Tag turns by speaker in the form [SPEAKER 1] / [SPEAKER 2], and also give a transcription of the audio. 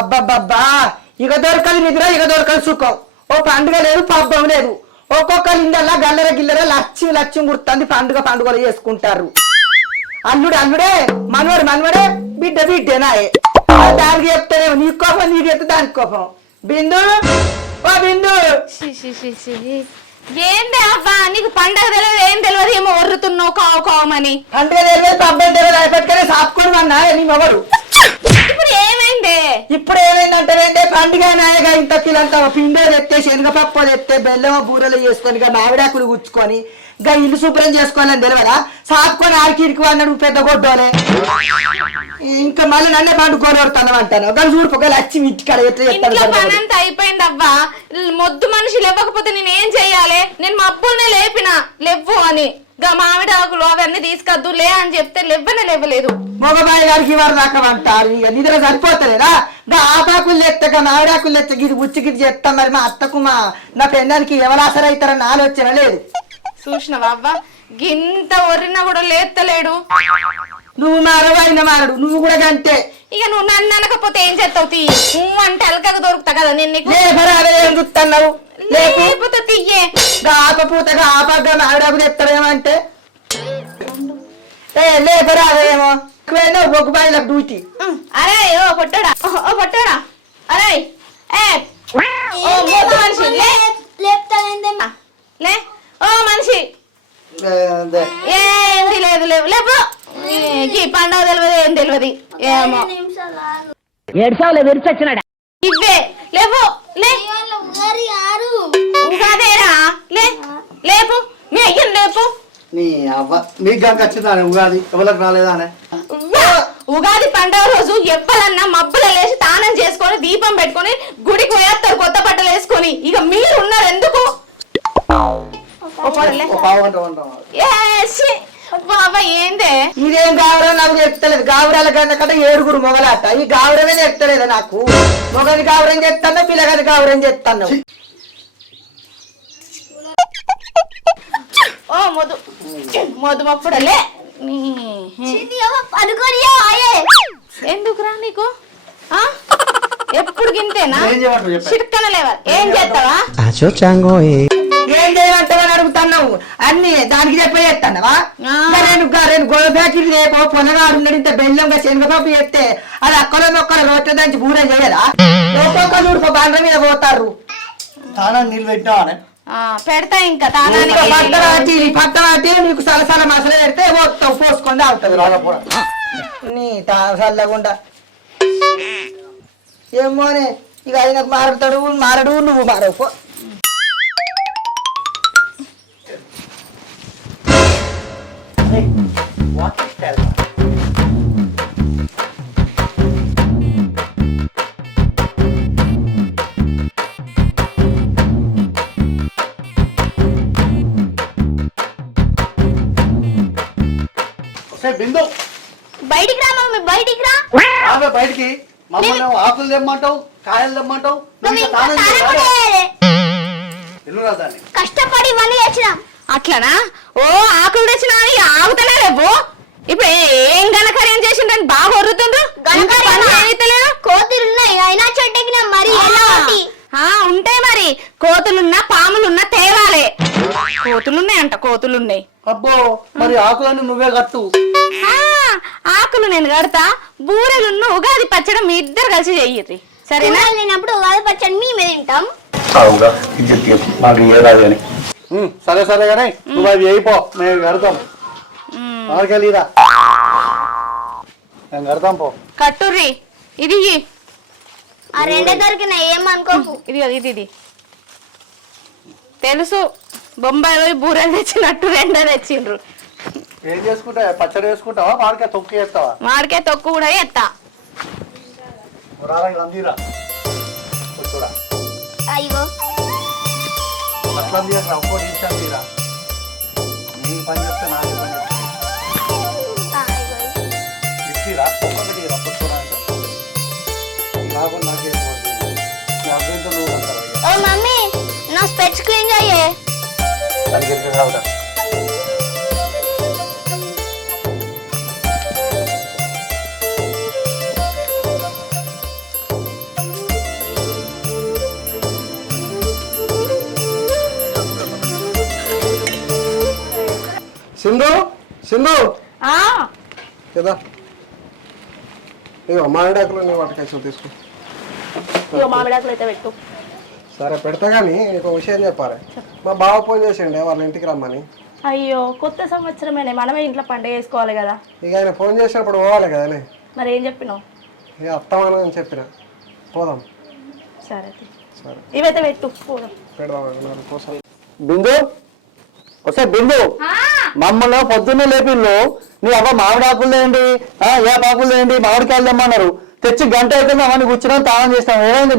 [SPEAKER 1] అబ్బబ్బబ్బా ఇక దొరకదు నిద్ర ఇక దొరకదు సుఖం. ఓ పండుగ లేదు పబ్బం లేదు. ఒక్కొక్కరి ఇండల్లా గల్లర గిల్లర లచ్చి లచ్చి గుర్తుంది పండుగ పండుగలు చేసుకుంటారు. అల్లుడు అల్లుడే మనవడు మనవడే బిడ్డ బిడ్డేనాయే. దానికి చెప్తానేమో నీ కోపం నీకు చెప్తే దానికి కోపం. బిందు ఓ బిందు.
[SPEAKER 2] ఏంది అబ్బా నీకు పండగ తెలియదు ఏం తెలియదు ఏమో ఒర్రుతున్నావు కావు కావమని
[SPEAKER 1] పండుగ తెలియదు పబ్బం తెలియదు అయిపోయి సాపుకొని అన్నా నీ
[SPEAKER 2] ఏమైంది
[SPEAKER 1] ఇప్పుడు ఏమైందంటే ఏంటే పండుగ నాయగా ఇంత కిలంతా పిండి తెస్తే శనగపప్పు తెస్తే బెల్లం బూరెలు చేసుకొని ఇక మామిడాకులు గుచ్చుకొని ఇంకా ఇల్లు శుభ్రం చేసుకోవాలని తెలియదా సాపుకొని ఆడికి ఇరికి అన్నాడు పెద్ద గొడ్డోలే. ఇంకా మళ్ళీ నన్నే పండు కొనబడుతున్నాం అంటాను కానీ చూడు లచ్చి ఇంటికాడ ఎట్లా చెప్తాను
[SPEAKER 2] అయిపోయింది అవ్వా మొద్దు మనిషి లేవకపోతే నేను ఏం చెయ్యాలి నేను మబ్బుల్నే లేపిన. లెవ్వు అని. గా మామిడి ఆకులు అవన్నీ తీసుకొద్దు లే అని చెప్తే లెవ్వనే లేవలేదు
[SPEAKER 1] మగబాయి గారికి వారు రాకమంటారు ఇక నిద్ర సరిపోతలేదా? గా ఆపాకులు తెత్తక మామిడాకులు తెచ్చ గిది బుచ్చి గిది చెప్తా మరి మా అత్తకు మా నా పెన్నానికి ఎవరాసరైతారని ఆలోచన లేదు.
[SPEAKER 2] చూసినవా అవ్వ గింత ఒర్రినా కూడా లేత్తలేడు
[SPEAKER 1] నువ్వు మారవు ఆయన మారడు నువ్వు కూడా గంతే
[SPEAKER 2] ఇక నువ్వు నన్ను అనకపోతే ఏం చేస్తావు తీ నువ్వు అంటే అలకగా దొరుకుతా కదా నేను నీకు
[SPEAKER 1] చూస్తున్నావు
[SPEAKER 2] లేకపోతే తీయే
[SPEAKER 1] ఆపపూతగా ఏ లేపరాదేమో ఎక్కువైనా ఒక బాయిలకు డ్యూటీ
[SPEAKER 2] అరే ఓ పొట్టడా ఓ ఓ పొట్టడా అరే ఏ ఓ మూత మనిషి లే ఆ, లే ఓ మనిషి ఏంది లేదు లేవు. లేవు ఈ పండగ తెలియదు ఏం తెలియదు. ఏమో.
[SPEAKER 3] ఏడ్చావులే విరిచొచ్చినాడా
[SPEAKER 2] ఇవే లేవు లే. ఉగాదేరా లే. లేపు. మీ అయ్యను లేపు.
[SPEAKER 4] నీ అవ్వ కనుక ఉగాది? ఎవరికి రాలేదా అనే
[SPEAKER 2] ఉవ్వా! ఉగాది పండగ రోజు ఎవ్వరన్నా మబ్బులు లేచి తానం చేసుకొని దీపం పెట్టుకొని గుడికి పోయేస్తారు కొత్త బట్టలు వేసుకొని. ఇక మీరు ఉన్నారు ఎందుకు? బాబా ఏందే?
[SPEAKER 1] ఇదేం గావరం? నాకు చెప్తలేదు. గావరాల కన్నా ఏడుగురు మొగలాట. ఈ గావరమే చెప్తలేదు నాకు. మొగది గావరం చెప్తాను పిల్లగది గావరం చెప్తాను.
[SPEAKER 2] ఓ మప్పుడలే ఎందుకురా నీకు? ఎప్పుడు గింతేనా. చిట్కన ఏం చేస్తావా?
[SPEAKER 1] ఏం చేయమంటావని అడుగుతున్నావు? అన్ని దానికి చెప్పే చేస్తానవా
[SPEAKER 2] ఆ.
[SPEAKER 1] నేను గా- నేను గోడ ప్యాకెట్ రేపు పొనగాడు ఉన్నాడు ఇంత బెల్లంగా శనగపప్పు చేస్తే అది అక్కడ మొక్కలు రొట్టె దంచి బూర చేయదా ఒక్కొక్కరు ఊరుకో బండ్ల మీద పోతారు.
[SPEAKER 4] తానా నీళ్ళు
[SPEAKER 2] పెడతా ఇంకా
[SPEAKER 1] నీకు సలసల మసలు పెడితే పోతావు పోసుకొని
[SPEAKER 4] రాకపోరా.
[SPEAKER 1] నీ చల్లకుండా ఏమోనే ఇక ఆయనకు మారుతాడు మారడు నువ్వు మారవు
[SPEAKER 4] బిందు.
[SPEAKER 2] బయటికి రా మమ్మీ బయటికి రా.
[SPEAKER 4] ఆమె బయటికి. మమ్మల్ని ఆకులు తెమ్మంటావు కాయలు తెమ్మంటావు. నువ్వు ఇంకా తానం
[SPEAKER 2] తానం
[SPEAKER 4] చేయవా?
[SPEAKER 2] కూడా చేయలే. కష్టపడి ఇవన్నీ తెచ్చినాం. అట్లనా? ఓ ఆకులు తెచ్చినా అని ఆగుతలే రేపు. ఇప్పుడు ఏం ఘనకార్యం చేసిండ్రని బాగా ఒర్రుతుండ్రు? కోతులున్నాయి మరి ఉంటాయి మరి. కోతులున్నా పాములున్నా తేవాలే. కోతులున్నాయంట కోతులున్నాయి.
[SPEAKER 4] అబ్బో మరి ఆకులన్నీ నువ్వే కట్టు.
[SPEAKER 2] ఆకులు నేను కడతా. బూరెలున్న ఉగాది పచ్చడి మీ ఇద్దరు కలిసి చెయ్యిర్రి సరేనా?
[SPEAKER 5] లేనప్పుడు ఉగాది పచ్చడి మేమే తింటాం.
[SPEAKER 4] అవుగా ఇజ్జత్ మాకు ఏడాది అని. సరే సరే కానీ నువ్వు అవి అయిపో మేము కడతాం. ఆడికెళ్ళిరా మేము కడతాం పో.
[SPEAKER 2] కట్టుర్రి ఇది.
[SPEAKER 5] ఆ రెండే దొరికినాయి ఏమనుకోకు
[SPEAKER 2] ఇది ఇది ఇది. తెలుసు బొంబాయి పోయి బూరెలు తెచ్చినట్టు రెండో తెచ్చిండ్రు.
[SPEAKER 4] ఏం చేసుకుంటా పచ్చడి వేసుకుంటావా మామిడికాయ తొక్కి వేస్తావా
[SPEAKER 2] మాడికాయ తొక్కు కూడా ఎత్తా
[SPEAKER 5] అయ్యో
[SPEAKER 4] అట్లా అందిరా ఒక్కో నిమిషం తీరా నీ పని చెప్తే నాకు పని ఇచ్చిరా ఒక్కొక్కటి రా కూర్చోరా కాకుండా నాకేం పోతుంది నీ అభ్యంతరం నువ్వు అంటారా
[SPEAKER 5] మమ్మీ నా స్పెట్స్ క్లీన్ చెయ్యే
[SPEAKER 4] దానికి ఎక్కడ
[SPEAKER 6] సింధు
[SPEAKER 7] ఆ.
[SPEAKER 6] కదా? ఇగో మామిడాకులు నేను వాటికి తీసుకో.
[SPEAKER 7] ఇగో మామిడాకులు అయితే పెట్టు.
[SPEAKER 6] సరే పెడతా కానీ నీకు విషయం చెప్పాలి. మా బావ ఫోన్ చేసిండే వాళ్ళ ఇంటికి రమ్మని.
[SPEAKER 7] అయ్యో కొత్త సంవత్సరమేనే మనమే ఇంట్లో పండుగ చేసుకోవాలి కదా.
[SPEAKER 6] ఇక ఆయన ఫోన్ చేసినప్పుడు పోవాలి కదనే
[SPEAKER 7] మరి ఏం చెప్పినావు?
[SPEAKER 6] ఇక అత్తమని అని చెప్పిన. పోదాం.
[SPEAKER 7] సరే.
[SPEAKER 6] సరే.
[SPEAKER 7] ఇవైతే పెట్టు పోదాం.
[SPEAKER 6] పెడదాం
[SPEAKER 8] బిందు? వస్తే బిందు. మమ్మల్ని పొద్దున్నే లేపిల్లు నీ అవ్వ మామిడాకులు ఏంటి ఏ పాకులు ఏంటి మామిడికాయలు తెమ్మన్నారు. తెచ్చి గంట అయితే అవన్నీ కూర్చున్నాం తాళం చేస్తాం. ఏమైంది?